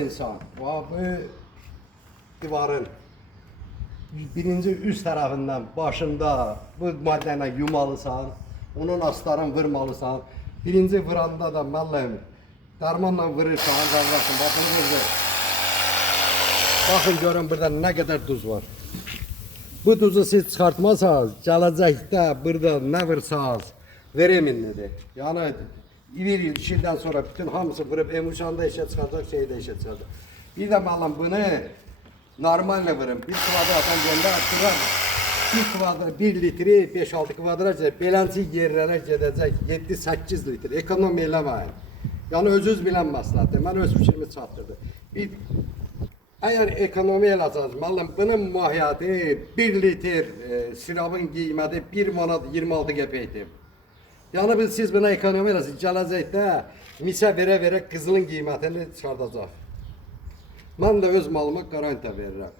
İnsan bu divarın birinci üst tarafından başında bu maddeyle yumalısan, onun astarını vurmalısan, birinci vuranda da müəllim darmanla vurursan, qardaşım bakın burada. Bakın görün burada ne kadar tuz var. Bu tuzu siz çıkartmazsanız, gələcəkdə burada ne vursanız vereminlidir. Yani bir yıl, 2 ildən sonra bütün hamısı vurup emuşanda işe çıkacak, şeyde işe çıkacak. Bir de malım bunu normalle vurun. Bir kvadratdan gönder, bir kvadrat, 1 litri 5-6 kvadrat, belansı yerlere gidecek 7-8 litre. Ekonomi eləməyin. Yani özünüz bilən məsləhətdir. Mən öz fikrimi çatdırdım. Eğer ekonomi eləsəniz, malım bunun mahiyyəti 1 litr sirabın qiyməti 1 manat 26 qəpikdir. Yani siz buna ekonomi eləsiniz, gələcəkdə misə verə-verə qızılın qiymətini çıxardacaq. Mən də öz malıma qarantə verirəm.